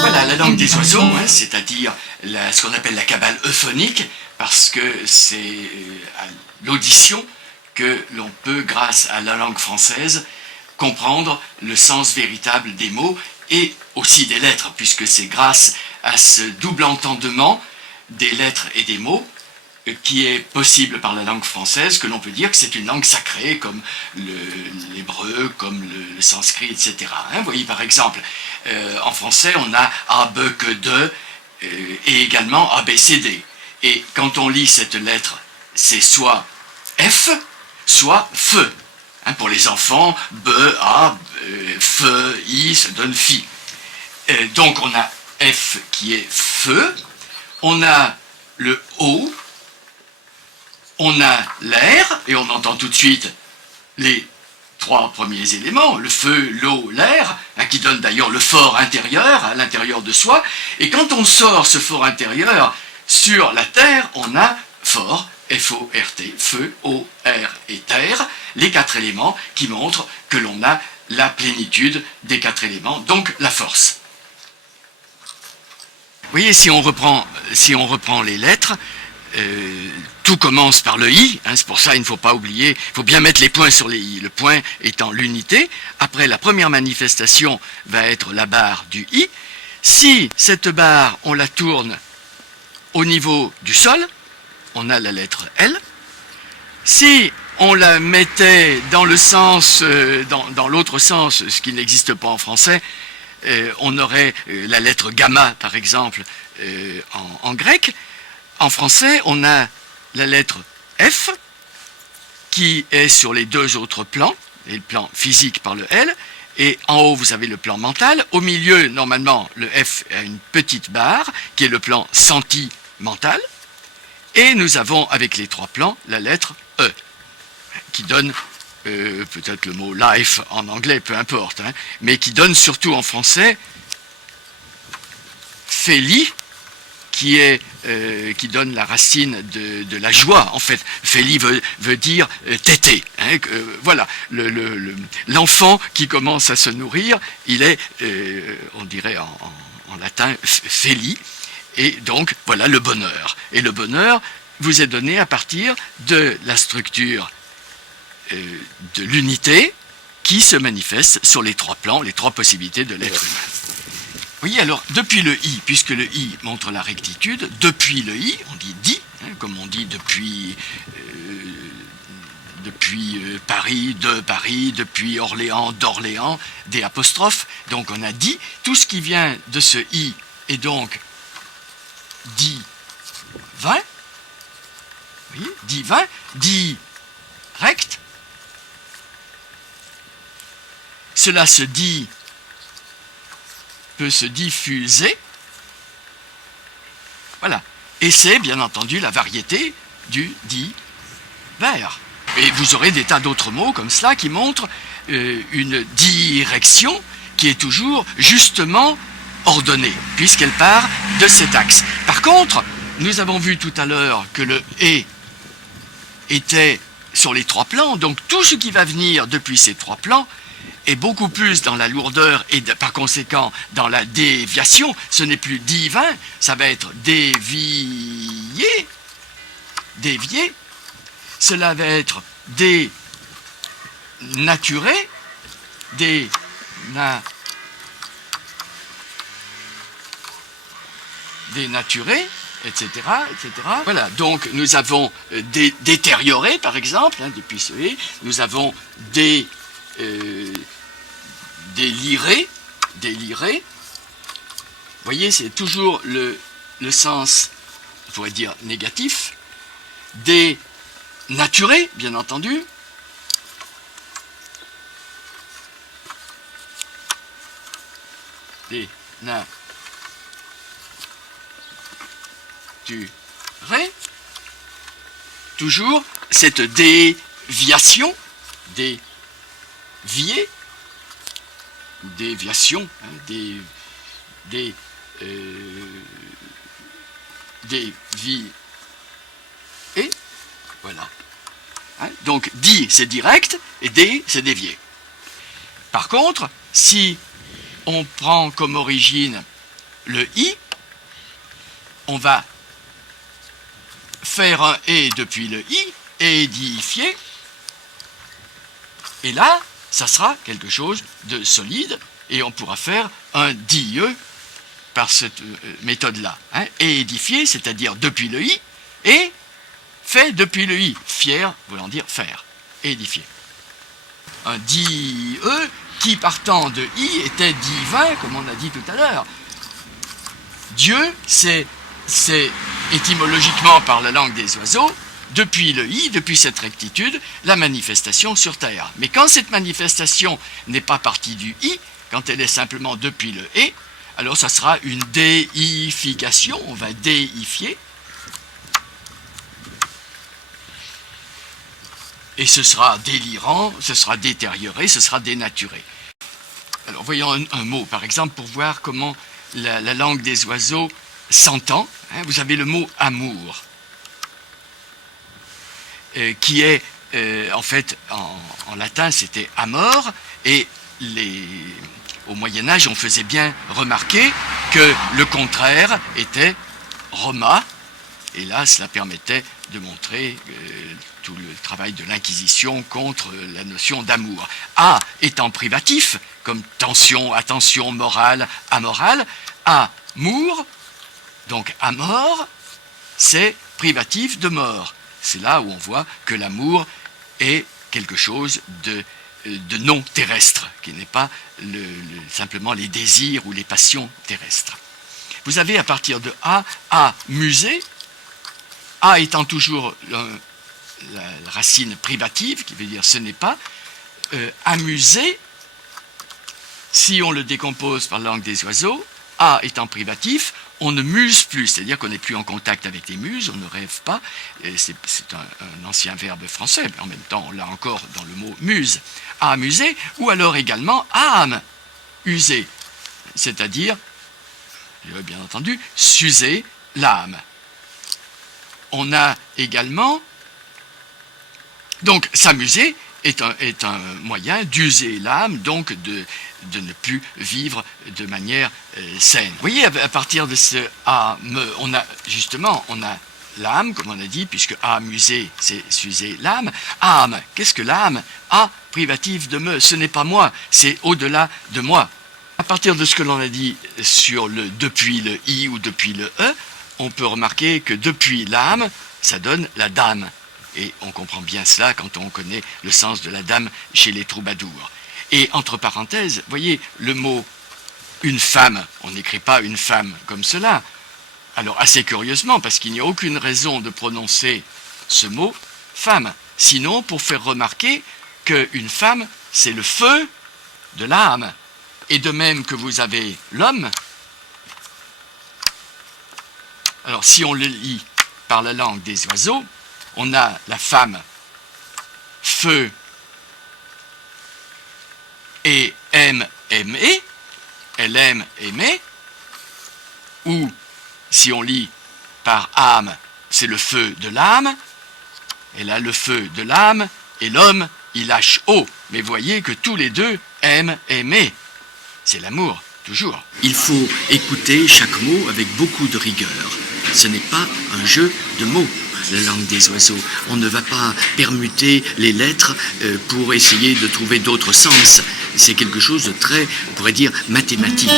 Voilà la langue des oiseaux, hein, c'est-à-dire ce qu'on appelle la cabale euphonique, parce que c'est à l'audition que l'on peut, grâce à la langue française, comprendre le sens véritable des mots et aussi des lettres, puisque c'est grâce à ce double entendement des lettres et des mots qui est possible par la langue française, que l'on peut dire que c'est une langue sacrée, comme l'hébreu, comme le sanskrit, etc. Hein, vous voyez, par exemple, en français, on a A, B, que de, et également A, B, C, D. Et quand on lit cette lettre, c'est soit F, soit F. Hein, pour les enfants, B, A, F, I, se donne Fi. Donc on a F qui est feu, on a le O, on a l'air, et on entend tout de suite les trois premiers éléments, le feu, l'eau, l'air, hein, qui donne d'ailleurs le fort intérieur, à l'intérieur de soi. Et quand on sort ce fort intérieur sur la terre, on a fort, F-O-R-T, feu, eau, air et terre, les quatre éléments qui montrent que l'on a la plénitude des quatre éléments, donc la force. Vous voyez, si on reprend les lettres, tout commence par le I, hein, c'est pour ça il ne faut pas oublier, il faut bien mettre les points sur les I, le point étant l'unité. Après, la première manifestation va être la barre du I. Si cette barre, on la tourne au niveau du sol, on a la lettre L. Si on la mettait dans le sens, dans l'autre sens, ce qui n'existe pas en français, on aurait la lettre gamma, par exemple, en grec. En français, on a la lettre F, qui est sur les deux autres plans, et le plan physique par le L, et en haut, vous avez le plan mental. Au milieu, normalement, le F a une petite barre, qui est le plan sentimental, et nous avons, avec les trois plans, la lettre E, qui donne, peut-être le mot life en anglais, peu importe, hein, mais qui donne surtout en français, Féli, qui donne la racine de la joie. En fait, Féli veut dire téter. Hein, voilà, l'enfant qui commence à se nourrir, il est, on dirait en latin, Féli. Et donc, voilà le bonheur. Et le bonheur vous est donné à partir de la structure de l'unité qui se manifeste sur les trois plans, les trois possibilités de l'être humain. Vous voyez, alors, depuis le I, puisque le I montre la rectitude, depuis le I, on dit dit, hein, comme on dit depuis Paris, de Paris, depuis Orléans, d'Orléans, des apostrophes. Donc on a dit, tout ce qui vient de ce I est donc dit 20, vous voyez, dit 20, dit recte. Cela se dit, peut se diffuser. Voilà. Et c'est bien entendu la variété du dit vers. Et vous aurez des tas d'autres mots comme cela qui montrent une direction qui est toujours justement ordonnée, puisqu'elle part de cet axe. Par contre, nous avons vu tout à l'heure que le « et » était sur les trois plans, donc tout ce qui va venir depuis ces trois plans est beaucoup plus dans la lourdeur et par conséquent dans la déviation. Ce n'est plus divin, ça va être dévié, dévié. Cela va être dénaturé, dénaturé, etc., etc. Voilà, donc nous avons détérioré, par exemple, hein, depuis ce « et », nous avons déliré. Vous voyez, c'est toujours le sens, on pourrait dire, négatif. Dénaturé, bien entendu. Dénaturé. Toujours cette déviation, dévier, ou déviation, hein, dévier, voilà. Hein, donc, dit, c'est direct, et dé, c'est dévié. Par contre, si on prend comme origine le i, on va faire un et depuis le i, édifier, et là, ça sera quelque chose de solide, et on pourra faire un die par cette méthode-là. Hein. Édifier, c'est-à-dire depuis le i, et fait depuis le i, fier, voulant dire faire, édifier. Un die qui partant de i était divin, comme on a dit tout à l'heure. Dieu, c'est étymologiquement par la langue des oiseaux, depuis le i, depuis cette rectitude, la manifestation sur terre. Mais quand cette manifestation n'est pas partie du i, quand elle est simplement depuis le et, alors ça sera une déification, on va déifier, et ce sera délirant, ce sera détérioré, ce sera dénaturé. Alors voyons un mot, par exemple, pour voir comment la langue des oiseaux s'entend. Hein, vous avez le mot amour, qui est, en fait, en latin, c'était amor, et au Moyen-Âge, on faisait bien remarquer que le contraire était Roma, et là, cela permettait de montrer tout le travail de l'Inquisition contre la notion d'amour. A étant privatif, comme tension, attention, morale, amorale, amour, donc amor, c'est privatif de mort. C'est là où on voit que l'amour est quelque chose de non terrestre, qui n'est pas simplement les désirs ou les passions terrestres. Vous avez à partir de amuser, a étant toujours la racine privative, qui veut dire ce n'est pas, amuser, si on le décompose par la langue des oiseaux, a étant privatif, on ne muse plus, c'est-à-dire qu'on n'est plus en contact avec les muses, on ne rêve pas, c'est un ancien verbe français, mais en même temps on l'a encore dans le mot muse, à amuser, ou alors également âme, user, c'est-à-dire, bien entendu, s'user l'âme. On a également, donc s'amuser est un moyen d'user l'âme, donc de ne plus vivre de manière saine. Vous voyez, à partir de ce âme, on a l'âme, comme on a dit, puisque amuser, c'est s'user l'âme. Âme, qu'est-ce que l'âme? A, privatif de me, ce n'est pas moi, c'est au-delà de moi. À partir de ce que l'on a dit sur le depuis le i ou depuis le e, on peut remarquer que depuis l'âme, ça donne la dame. Et on comprend bien cela quand on connaît le sens de la dame chez les troubadours. Et entre parenthèses, voyez, le mot une femme, on n'écrit pas une femme comme cela. Alors assez curieusement, parce qu'il n'y a aucune raison de prononcer ce mot femme. Sinon, pour faire remarquer qu'une femme, c'est le feu de l'âme. Et de même que vous avez l'homme, alors si on le lit par la langue des oiseaux, on a la femme feu et aime aimer, elle aime aimer, ou si on lit par âme, c'est le feu de l'âme, elle a le feu de l'âme, et l'homme, il lâche haut. Mais voyez que tous les deux aiment aimer. C'est l'amour, toujours. Il faut écouter chaque mot avec beaucoup de rigueur. Ce n'est pas un jeu de mots, la langue des oiseaux. On ne va pas permuter les lettres pour essayer de trouver d'autres sens. C'est quelque chose de très, on pourrait dire, mathématique.